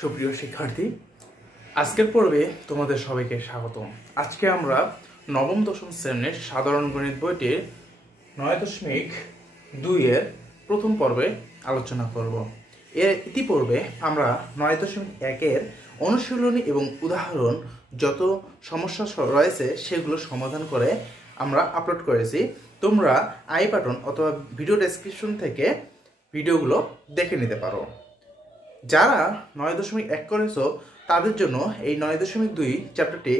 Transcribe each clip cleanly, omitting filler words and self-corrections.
সুপ্রিয় শিক্ষার্থী, আজকের পর্বে তোমাদের সবাইকে স্বাগতম। আজকে আমরা নবম দশম শ্রেণীর সাধারণ গণিত বইটির 9.2 এর প্রথম পর্বে আলোচনা করব। এর ইতিপূর্বে আমরা 9.1 এর অনুশীলনী এবং উদাহরণ যত সমস্যা রয়েছে সেগুলো সমাধান করে আমরা আপলোড করেছি। তোমরা আই বাটন অথবা ভিডিও ডেসক্রিপশন থেকে ভিডিওগুলো দেখে নিতে পারো। যারা 9.1 করেছো তাদের জন্য এই 9.2 চ্যাপ্টারটি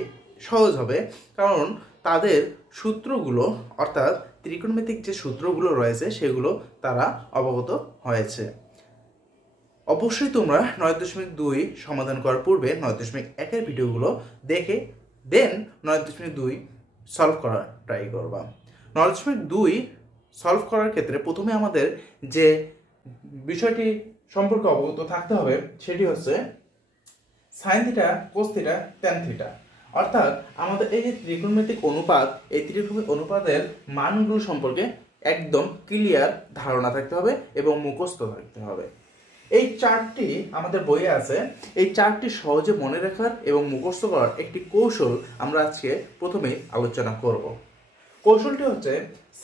সহজ হবে, কারণ তাদের সূত্রগুলো অর্থাৎ ত্রিকোণমিতিক যে সূত্রগুলো রয়েছে সেগুলো তারা অবগত হয়েছে। অবশ্যই তোমরা 9.2 সমাধান করার পূর্বে 9.1 এর ভিডিওগুলো দেখে দেন 9.2 সলভ করার ট্রাই করবা। 9.2 সলভ করার ক্ষেত্রে প্রথমে আমাদের যে বিষয়টি সম্পর্কে অবগত থাকতে হবে সেটি হচ্ছে sine theta, cos theta, tan theta. অর্থাৎ আমাদের এই যে ত্রিকোণমিতিক অনুপাত, এই ত্রিকোণমিতিক অনুপাতের মানগুলো সম্পর্কে একদম ক্লিয়ার ধারণা থাকতে হবে এবং মুখস্থ থাকতে হবে। এই চার্টটি আমাদের বইয়ে আছে। এই চার্টটি সহজে মনে রাখার এবং মুখস্থ করার একটি কৌশল আমরা আজকে প্রথমেই আলোচনা করব। কৌশলটি হচ্ছে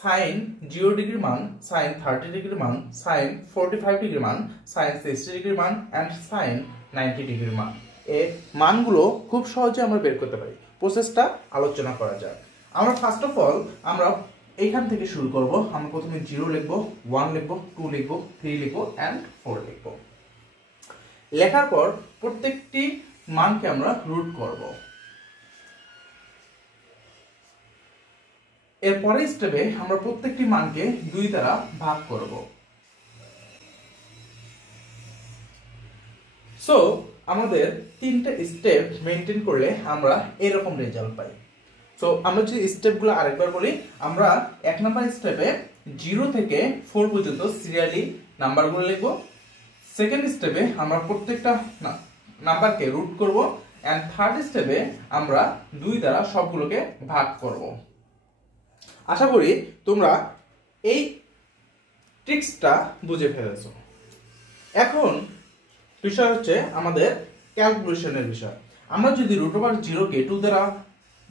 সাইন 0 ডিগ্রির মান, সাইন 30 ডিগ্রির মান, সাইন 45 ডিগ্রির মান, সাইন 60 ডিগ্রির মান অ্যান্ড সাইন 90 ডিগ্রির মান। এর মানগুলো খুব সহজে আমরা বের করতে পারি। প্রসেসটা আলোচনা করা যাক। আমরা ফার্স্ট অফ অল আমরা এইখান থেকে শুরু করব। আমরা প্রথমে 0 লিখব, 1 লিখব, 2 লিখব, 3 লিখব অ্যান্ড 4 লিখব। লেখার পর প্রত্যেকটি মানকে আমরা রুট করব। এর পরের স্টেপে আমরা প্রত্যেকটি মানকে 2 দ্বারা ভাগ করব। সো আমাদের 3টা স্টেপ মেইনটেইন করলে আমরা এরকম রেজাল্ট পাই। সো আমরা যদি স্টেপগুলো আরেকবার বলি, আমরা 1 নাম্বার স্টেপে 0 থেকে 4 পর্যন্ত সিরিয়ালি নাম্বারগুলো লিখব। সেকেন্ড স্টেপে আমরা প্রত্যেকটা নাম্বারকে রুট করব এন্ড থার্ড স্টেপে আমরা 2 দ্বারা সবগুলোকে ভাগ করব। আশা করি তোমরা এই ট্রিক্সটা বুঝে ফেলেছো। এখন বিষয় হচ্ছে আমাদের ক্যালকুলেশনের বিষয়। আমরা যদি √0 কে 2 দ্বারা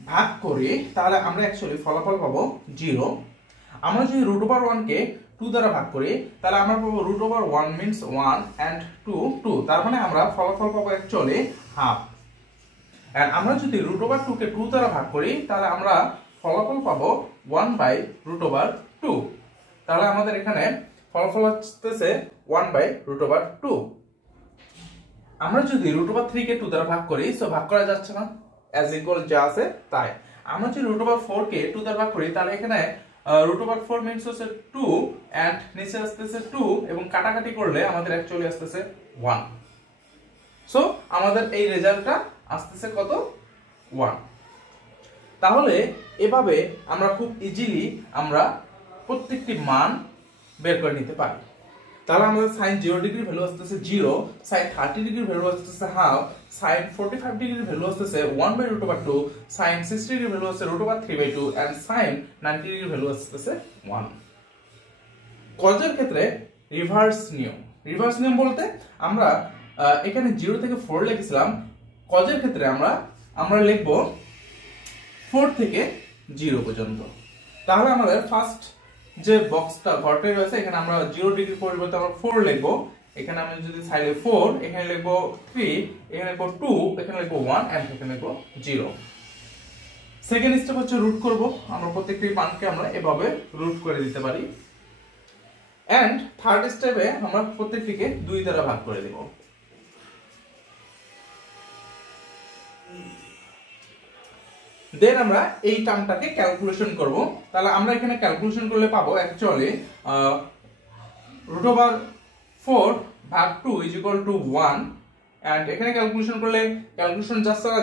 ভাগ করি তাহলে আমরা অ্যাকচুয়ালি ফলাফল পাবো 0। আমরা যদি √1 কে 2 দ্বারা ভাগ করি তাহলে আমরা পাবো √1 means 1 and 2 তার মানে আমরা ফলাফল পাবো অ্যাকচুয়ালি হাফ। এন্ড আমরা যদি √2 কে 2 দ্বারা ভাগ করি তাহলে আমরা ফলাফল পাবো 1/√2। তাহলে আমাদের এখানে ফলাফল আসছে 1/√2। আমরা যদি √3 কে 2 দ্বারা ভাগ করি, সো ভাগ করা যাচ্ছে না, অ্যাজ ইকুয়াল যা আছে তাই। আমরা যদি √4 কে 2 দ্বারা ভাগ করি তাহলে এখানে √4 মিন্স হচ্ছে 2 এন্ড নিচে আসছে 2 এবং কাটাকাটি করলে আমাদের অ্যাকচুয়ালি আসছে 1। সো আমাদের এই রেজাল্টটা আসছে কত? 1। তাহলে এভাবে আমরা খুব ইজিলি আমরা প্রত্যেকটি মান বের করে নিতে পারি। তাহলে আমাদের sin 0 ডিগ্রি ভ্যালু আসছে 0, sin 30 ডিগ্রি ভ্যালু আসছে হাফ, sin 45 ডিগ্রি ভ্যালু আসছে 1/√2, sin 60 ডিগ্রি ভ্যালু আসছে √3/2 and sin 90 ডিগ্রি ভ্যালু আসছে 1। কজের ক্ষেত্রে রিভার্স নিয়ম। রিভার্স নিয়ম বলতে আমরা এখানে 0 থেকে 4 লিখেছিলাম। কজের ক্ষেত্রে আমরা লিখব 4 থেকে 0 পর্যন্ত। তাহলে আমাদের ফার্স্ট যে বক্সটা ঘরটা রয়েছে এখানে আমরা 0 ডিগ্রি পরিবর্তে আমরা 4 লিখব। এখানে আমি যদি চাইলে 4, এখানে লিখব 3, এখানে লিখব 2, এখানে লিখব 1 এন্ড এখানে লিখব 0। সেকেন্ড স্টেপ হচ্ছে রুট করব। আমরা প্রত্যেকটি মানকে আমরা এভাবে রুট করে দিতে পারি। এন্ড থার্ড স্টেপে আমরা প্রত্যেকটিকে 2 দ্বারা ভাগ করে দেব। দেন আমরা এই টার্মটাকে ক্যালকুলেশন করব। তাহলে আমরা এখানে ক্যালকুলেশন করলে পাবো অ্যাকচুয়ালি √4 ভাগ 2 = 1 এন্ড এখানে ক্যালকুলেশন করলে ক্যালকুলেশন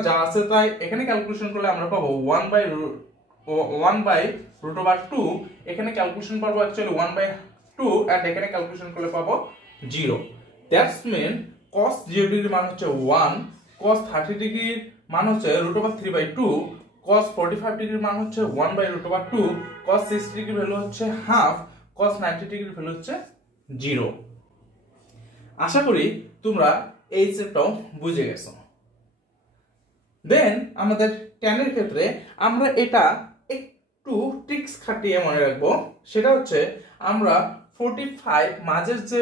যা আছে তাই এখানে ক্যালকুলেশন করলে আমরা পাবো 1/√2। এখানে ক্যালকুলেশন পাবো অ্যাকচুয়ালি 1/2 এন্ড এখানে ক্যালকুলেশন করলে পাবো 0। দ্যাটস মিন cos 0 ডিগ্রির মান হচ্ছে 1, cos 30 ডিগ্রির মান হচ্ছে √3/2, cos 45 ডিগ্রির মান হচ্ছে 1/√2, cos 60 ডিগ্রির ভ্যালু হচ্ছে হাফ, cos 90 ডিগ্রির ভ্যালু হচ্ছে 0। আশা করি তোমরা এই স্টেপটাও বুঝে গেছো। দেন আমাদের ট্যানের ক্ষেত্রে আমরা এটা একটু ট্রিক্স খাটিয়ে মনে রাখবো, সেটা হচ্ছে আমরা 45 মাঝের যে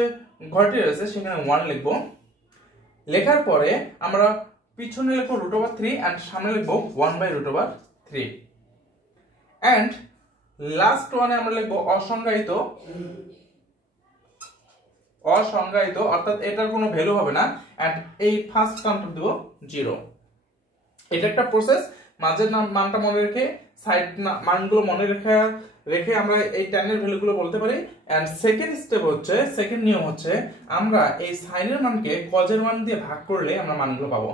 ঘরটি রয়েছে সেখানে 1 লিখবো, লেখার পরে আমরা পিছনে লিখবো √3 এন্ড সামনে লিখবো 1/√3 এন্ড লাস্ট ওয়ানে আমরা লিখবো অসংজ্ঞায়িত, অর্থাৎ এটার কোনো ভ্যালু হবে না এন্ড এই ফার্স্ট টার্মটা দেব 0। এটা একটা প্রসেস, মাঝের মানটা মনে রেখে সাইড মানগুলো মনে রেখে আমরা এই ট্যানের ভ্যালুগুলো বলতে পারি। এন্ড সেকেন্ড স্টেপ হচ্ছে, সেকেন্ড নিয়ম হচ্ছে আমরা এই সাইনের মানকে কজের মান দিয়ে ভাগ করলে আমরা মানগুলো পাবো।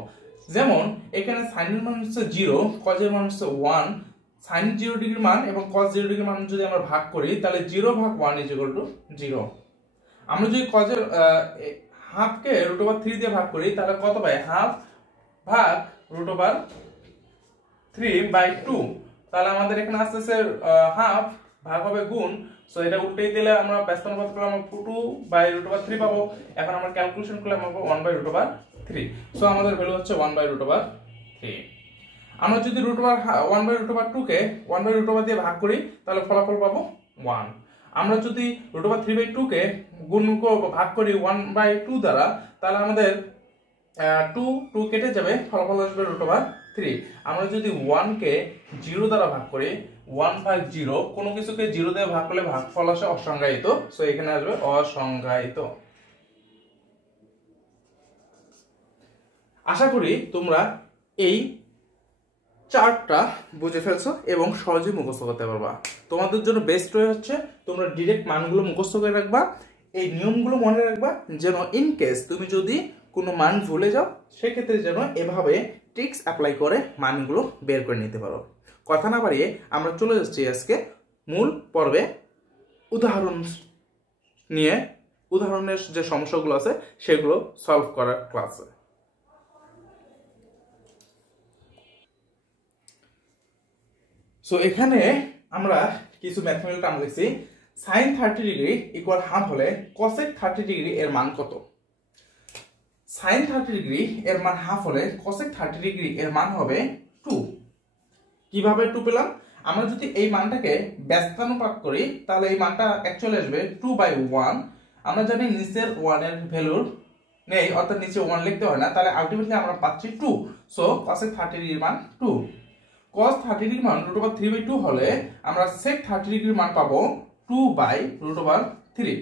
যেমন এখানে সাইনের মান হচ্ছে 0, কজের মান হচ্ছে 1, সাইন 0 ডিগ্রি মান এবং কজ 0 ডিগ্রি মান যদি আমরা ভাগ করি তাহলে 0/1 = 0। আমরা যদি কজের হাফকে √3 দিয়ে ভাগ করি তাহলে কত পাই? হাফ ভাগ √3/2। তাহলে আমাদের এখানে আসতেছে হাফ ভাগ হবে গুণ, সো এটা উল্টেই দিলে আমরা ব্যস্ত অনুপাত করলে আমরা 2/√3 পাবো। এখন আমরা ক্যালকুলেশন করলে আমরা পাবো 1/√3। সো আমাদের ভ্যালু হচ্ছে 1/√3। আমরা যদি √1/√2 কে 1/√3 দিয়ে ভাগ করি তাহলে ফলাফল পাবো 1। আমরা যদি √3/2 কে গুণ ভাগ করি 1/2 দ্বারা তাহলে আমাদের 2 কেটে যাবে, ফলাফল আসবে √3। আমরা যদি 1 কে 0 দ্বারা ভাগ করি 1/0, কোনো কিছুকে 0 দিয়ে ভাগ করলে ভাগফল আসে অসংজ্ঞায়িত, সো এখানে আসবে অসংজ্ঞায়িত। আশা করি তোমরা এই চার্টটা বুঝে ফেলছো এবং সহজে মুখস্থ করতে পারবা। তোমাদের জন্য বেস্ট ওয়ে হচ্ছে তোমরা ডাইরেক্ট মানগুলো মুখস্থ করে রাখবা, এই নিয়মগুলো মনে রাখবা, যেন ইন কেস তুমি যদি কোনো মান ভুলে যাও সেক্ষেত্রে যেন এভাবে ট্রিক্স অ্যাপ্লাই করে মানগুলো বের করে নিতে পারো। কথা না বাড়িয়ে আমরা চলে যাচ্ছি আজকে মূল পর্বে, উদাহরণ নিয়ে উদাহরণের যে সমস্যাগুলো আছে সেগুলো সলভ করার ক্লাসে। সো এখানে আমরা কিছু ম্যাথমেটিক্যাল টার্ম লিখছি। sin 30 ডিগ্রি ইকুয়াল হাফ হলে cosec 30 ডিগ্রি এর মান কত? sin 30 ডিগ্রি এর মান হাফ হলে cosec 30 ডিগ্রি এর মান হবে 2। কিভাবে 2 পেলাম? আমরা যদি এই মানটাকে ব্যস্তানুপাত করি তাহলে এই মানটা অ্যাকচুয়ালি আসবে 2/1। আমরা জানি নিচের 1 এর ভ্যালু নেই, অর্থাৎ নিচে 1 লিখতে হয় না, তাহলে আলটিমেটলি আমরা পাচ্ছি 2। সো cosec 30 ডিগ্রির মান 2। cos 30 ডিগ্রির মান √3/2 হলে আমরা sec 30 ডিগ্রির মান পাবো 2/√3।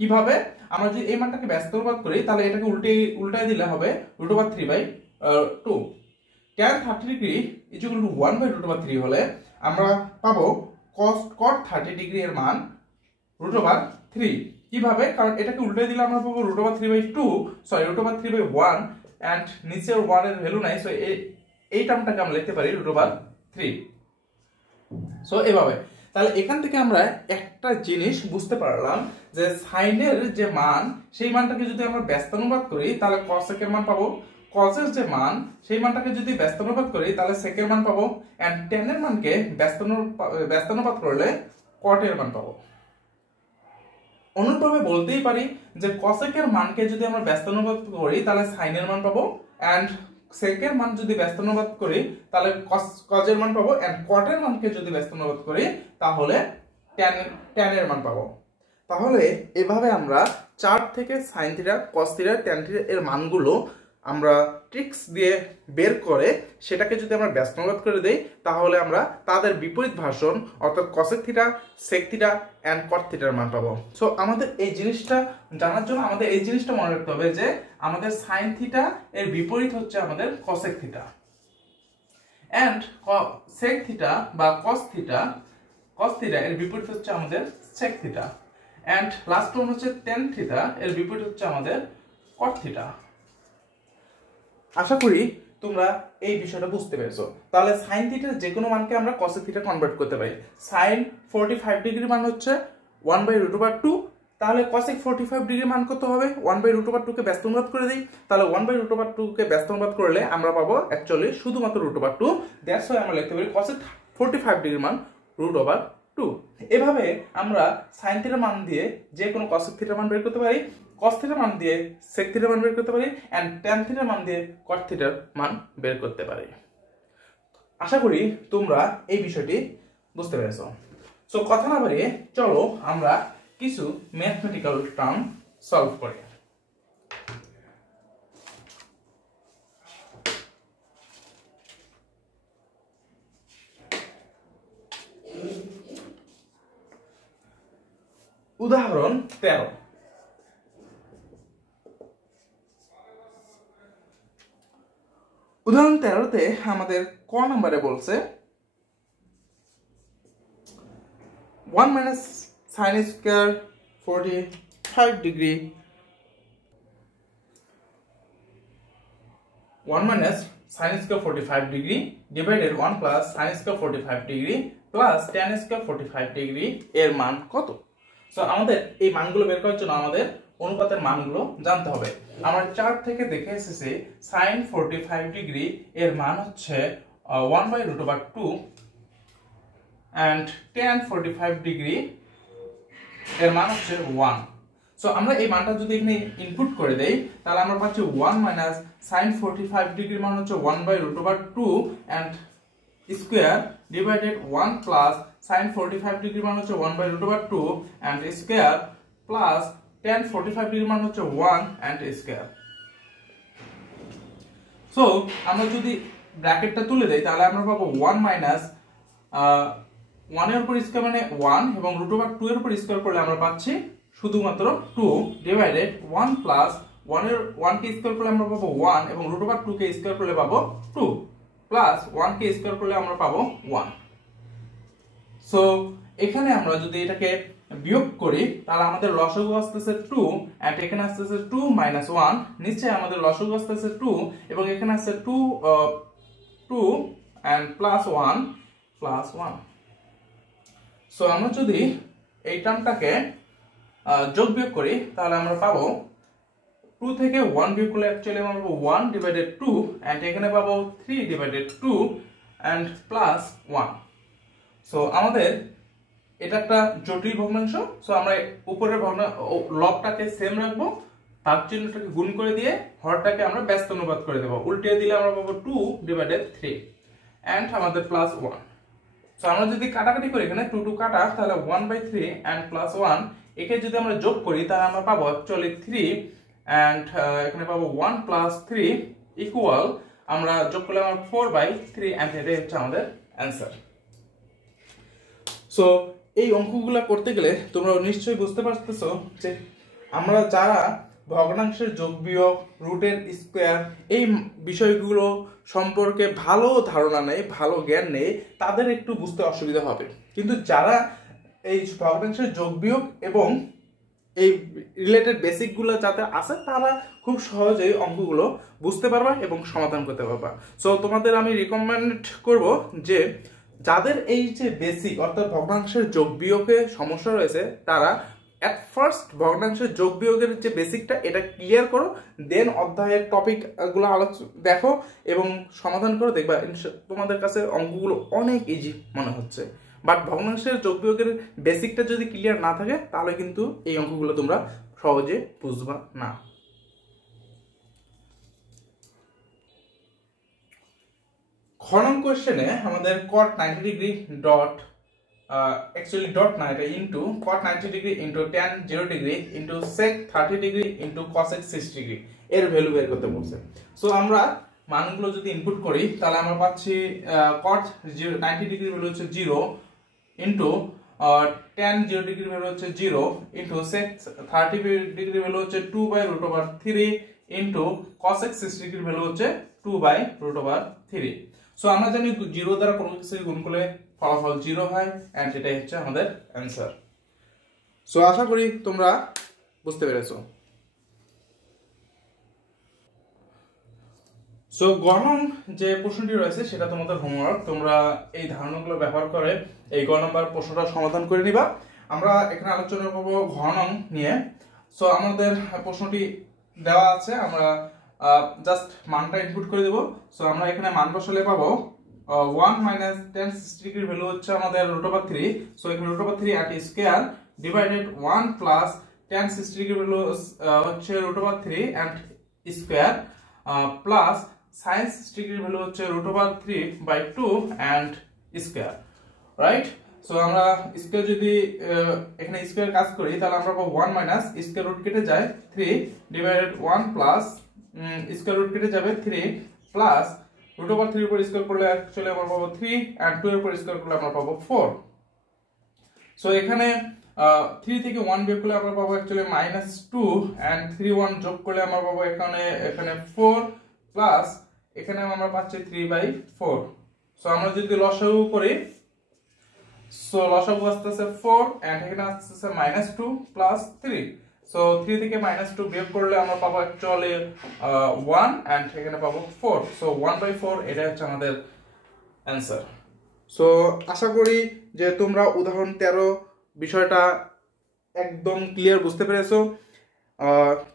কিভাবে? আমরা যদি এই মানটাকে ব্যস্তানুপাত করি তাহলে এটাকে উল্টায় দিলে হবে √3/2। tan 30 ডিগ্রি = 1/√3 হলে আমরা পাবো cot 30 ডিগ্রি এর মান √3। কিভাবে? কারণ এটাকে উল্টায় দিলে আমরা পাবো √3/1 এন্ড নিচের 1 এর ভ্যালু নাই, সো এই টার্মটাকে আমরা লিখতে পারি √3। সো এভাবে তাহলে এখান থেকে আমরা একটা জিনিস বুঝতে পারলাম যে সাইনের যে মান সেই মানটাকে যদি আমরা ব্যস্তানুপাত করি তাহলে cosec এর মান পাবো, cos এর যে মান সেই মানটাকে যদি ব্যস্তানুপাত করি তাহলে sec এর মান পাবো এন্ড tan এর মানকে ব্যস্তানুপাত করলে cot এর মান পাবো। অনুরূপভাবে বলতেই পারি যে cosec এর মানকে যদি আমরা ব্যস্তানুপাত করি তাহলে sin এর মান পাবো এন্ড sec এর মান যদি ব্যস্তানুপাত করি তাহলে cos এর মান পাবো এন্ড cot এর মানকে যদি ব্যস্তানুপাত করি তাহলে tan এর মান পাবো। তাহলে এভাবে আমরা চার্ট থেকে sin θ, cos θ, tan θ এর মানগুলো আমরা ট্রিক্স দিয়ে বের করে সেটাকে যদি আমরা ব্যস্তানুপাত করে দেই তাহলে আমরা তাদের বিপরীত ভার্সন অর্থাৎ cosec θ, sec θ এন্ড cot θ এর মান পাবো। সো আমাদের এই জিনিসটা জানার জন্য আমাদের এই জিনিসটা মনে রাখতে হবে যে আমাদের sin θ এর বিপরীত হচ্ছে আমাদের cosec θ এন্ড sec θ বা cos θ এর বিপরীত হচ্ছে আমাদের sec θ এন্ড লাস্ট ওয়ান হচ্ছে tan θ এর বিপরীত হচ্ছে আমাদের cot θ। আশা করি তোমরা এই বিষয়টা বুঝতে পেরেছো। তাহলে sin θ এর যে কোনো মানকে আমরা cosec θ কনভার্ট করতে পারি। sin 45 ডিগ্রি মান হচ্ছে 1/√2, তাহলে cosec 45 ডিগ্রি মান কত হবে? 1/√2 কে ব্যস্তানুপাত করে দেই, তাহলে 1/√2 কে ব্যস্তানুপাত করলে আমরা পাবো অ্যাকচুয়ালি শুধুমাত্র √2। দ্যাটস হোয়াই আমরা লিখতে পারি cosec 45 ডিগ্রি মান √2। 2। এভাবে আমরা সাইন থিটার মান দিয়ে যে কোনো কসেক থিটার মান বের করতে পারি, কস থিটার মান দিয়ে সেক থিটার মান বের করতে পারি, এন্ড ট্যান থিটার মান দিয়ে কট থিটার মান বের করতে পারি। আশা করি তোমরা এই বিষয়টি বুঝতে পেরেছো। সো কথা না বাড়িয়ে চলো আমরা কিছু ম্যাথমেটিক্যাল টার্ম সলভ করি। উদাহরণ 13। উদাহরণ 13তে আমাদের ক নম্বরে বলছে 1 minus sin square 45 degree 1 minus sin square 45 degree divided 1 plus sin square 45 degree plus tan square 45 degree এর মান কত? সো আমাদের এই মানগুলো বের করার জন্য আমাদের অনুপাতের মানগুলো জানতে হবে। আমরা চার্ট থেকে দেখে এসেছি sin 45 ডিগ্রি এর মান হচ্ছে 1/√2 and tan 45 ডিগ্রি এর মান হচ্ছে 1। সো আমরা এই মানটা যদি এখানে ইনপুট করে দেই তাহলে আমরা পাচ্ছি 1 minus sin 45 ডিগ্রির মান হচ্ছে 1/√2 and square divided 1 plus sin 45 ডিগ্রির মান হচ্ছে 1/√2 and স্কয়ার প্লাস tan 45 ডিগ্রির মান হচ্ছে 1 and স্কয়ার। সো আমরা যদি ব্র্যাকেটটা তুলে দেই তাহলে আমরা পাবো 1 minus 1 এর উপর স্কয়ার মানে 1 এবং √2 এর উপর স্কয়ার করলে আমরা পাচ্ছি শুধুমাত্র 2 ডিভাইডেড 1 প্লাস 1 এর 1 কে স্কয়ার করলে আমরা পাবো 1 এবং √2 কে স্কয়ার করলে পাবো 2 প্লাস 1 কে স্কয়ার করলে আমরা পাবো 1। সো এখানে আমরা যদি এটাকে বিয়োগ করি তাহলে আমাদের লসাগু আসতেছে 2 এন্ড এখানে আসতেছে 2 - 1, নিচে আমাদের লসাগু আসতেছে 2 এবং এখানে আছে 2 এন্ড প্লাস 1 প্লাস 1। সো আমরা যদি এই টার্মটাকে যোগ বিয়োগ করি তাহলে আমরা পাবো 2 থেকে 1 বিয়োগ করলে অ্যাকচুয়ালি আমরা পাবো 1 ডিভাইডেড 2 এন্ড এখানে পাবো 3 ডিভাইডেড 2 এন্ড প্লাস 1। সো আমাদের এটা একটা জটিল ভগ্নাংশ। সো আমরা উপরের লবটাকে সেম রাখবো, ভাগ চিহ্নটাকে গুণ করে দিয়ে হরটাকে আমরা ব্যস্ত অনুপাত করে দেব, উল্টিয়ে দিলে আমরা পাবো 2 ডিভাইডেড 3 এন্ড আমাদের প্লাস 1। সো আমরা যদি কাটাকাটি করি এখানে 2 2 কাটা তাহলে 1/3 এন্ড প্লাস 1, একে যদি আমরা যোগ করি তাহলে আমরা পাবো অ্যাকচুয়ালি 3 এন্ড এখানে পাবো 1 প্লাস 3 ইকুয়াল আমরা যোগ করলে আমরা 4/3 এন্ড এটাই হচ্ছে আমাদের অ্যানসার। সো এই অঙ্কগুলো করতে গেলে তোমরা নিশ্চয়ই বুঝতে পারতেছো যে আমরা যারা ভগ্নাংশের যোগ বিয়োগ, রুটের স্কয়ার এই বিষয়গুলো সম্পর্কে ভালো ধারণা নেই, ভালো জ্ঞান নেই, তাদের একটু বুঝতে অসুবিধা হবে। কিন্তু যারা এই ভগ্নাংশের যোগ বিয়োগ এবং এই রিলেটেড বেসিকগুলো যাতে আছে তারা খুব সহজেই অঙ্কগুলো বুঝতে পারবা এবং সমাধান করতে পারবা। সো তোমাদের আমি রিকমেন্ড করব যে যাদের এই যে বেসিক অর্থাৎ ভগ্নাংশের যোগ বিয়োগে সমস্যা রয়েছে তারা এট ফার্স্ট ভগ্নাংশের যোগ বিয়োগের যে বেসিকটা এটা ক্লিয়ার করো, দেন অধ্যায়ের টপিকগুলো দেখো এবং সমাধান করো, দেখবা তোমাদের কাছে অঙ্কগুলো অনেক ইজি মনে হচ্ছে। বাট ভগ্নাংশের যোগ বিয়োগের বেসিকটা যদি ক্লিয়ার না থাকে তাহলে কিন্তু এই অঙ্কগুলো তোমরা সহজে বুঝবা না। খ নং কোশ্চেনে আমাদের cot 90 degree dot actually dot না, এটা into cot 90 degree into tan 0 degree into sec 30 degree into cosec 60 degree এর ভ্যালু বের করতে বলছে। সো আমরা মানগুলো যদি ইনপুট করি তাহলে আমরা পাচ্ছি cot 90 ডিগ্রি ভ্যালু হচ্ছে 0 ইনটু tan 0 ডিগ্রি ভ্যালু হচ্ছে 0 ইনটু sec 30 ডিগ্রি ভ্যালু হচ্ছে 2/√3 ইনটু cosec 60 ডিগ্রি ভ্যালু হচ্ছে 2/√3। সো আমরা জানি 0 দ্বারা কোনো কিছু গুণ করলে ফলাফল 0 হয় এন্ড এটাই হচ্ছে আমাদের অ্যানসার। সো আশা করি তোমরা বুঝতে পেরেছো। সো গ নং যে প্রশ্নটি রয়েছে সেটা তোমাদের হোমওয়ার্ক, তোমরা এই ধারণাগুলো ব্যবহার করে এই গ নম্বর প্রশ্নটা সমাধান করে নিবা। আমরা এখানে আলোচনা করব ঘ নং নিয়ে। সো আমাদের প্রশ্নটি দেওয়া আছে, আমরা জাস্ট মানটা ইনপুট করে দেব। সো আমরা এখানে মান বসালে পাবো 1 মাইনাস tan 60 ডিগ্রির ভ্যালু হচ্ছে আমাদের √3, সো এখানে √3 এট স্কয়ার ডিভাইডেড 1 প্লাস tan 60 ডিগ্রির ভ্যালু হচ্ছে √3 এট স্কয়ার প্লাস sin 60 ডিগ্রির ভ্যালু হচ্ছে √3/2 এন্ড স্কয়ার, রাইট? সো আমরা স্কয়ার যদি এখানে স্কয়ার কাজ করি তাহলে আমরা পাবো 1 মাইনাস স্কয়ার রুট কেটে যায় 3 ডিভাইডেড 1 প্লাস স্কয়ার রুট কেটে যাবে 3 প্লাস √3 এর উপর স্কয়ার করলে অ্যাকচুয়ালি আমরা পাবো 3 এন্ড 2 এর উপর স্কয়ার করলে আমরা পাবো 4। সো এখানে 3 থেকে 1 বিয়োগ করলে আমরা পাবো অ্যাকচুয়ালি -2 এন্ড 3 1 যোগ করলে আমরা পাবো এখানে 4 প্লাস এখানে আমরা পাচ্ছি 3/4। সো আমরা যদি লসাগু করি, সো লসাগু আসতেছে 4 এন্ড এখানে আসতেছে -2 প্লাস 3। সো 3 থেকে -2 বিয়োগ করলে আমরা পাবো অ্যাকচুয়ালি 1 এন্ড এখানে পাবো 4। সো 1/4 এটা হচ্ছে আমাদের অ্যানসার। সো আশা করি যে তোমরা উদাহরণ 13 বিষয়টা একদম ক্লিয়ার বুঝতে পেরেছো,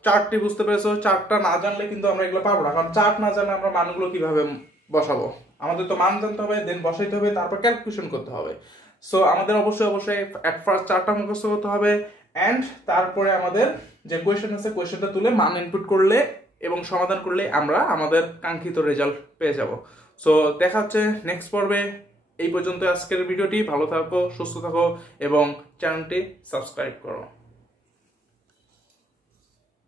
চার্টটি বুঝতে পেরেছো। চার্টটা না জানলে কিন্তু আমরা এগুলো পাবো না, কারণ চার্ট না জানলে আমরা মানগুলো কিভাবে বসাবো? আমাদের তো মান জানতে হবে, দেন বসাইতে হবে, তারপর ক্যালকুলেশন করতে হবে। সো আমাদের অবশ্যই এট ফার্স্ট চার্টটা মুখস্থ করতে হবে এন্ড তারপরে আমাদের যে কোয়েশ্চেন আছে কোয়েশ্চেনটা তুলে মান ইনপুট করলে এবং সমাধান করলে আমরা আমাদের কাঙ্ক্ষিত রেজাল্ট পেয়ে যাব। সো দেখা হচ্ছে নেক্সট পর্বে। এই পর্যন্ত আজকের ভিডিওটি। ভালো থাকো, সুস্থ থাকো এবং চ্যানেলটি সাবস্ক্রাইব করো।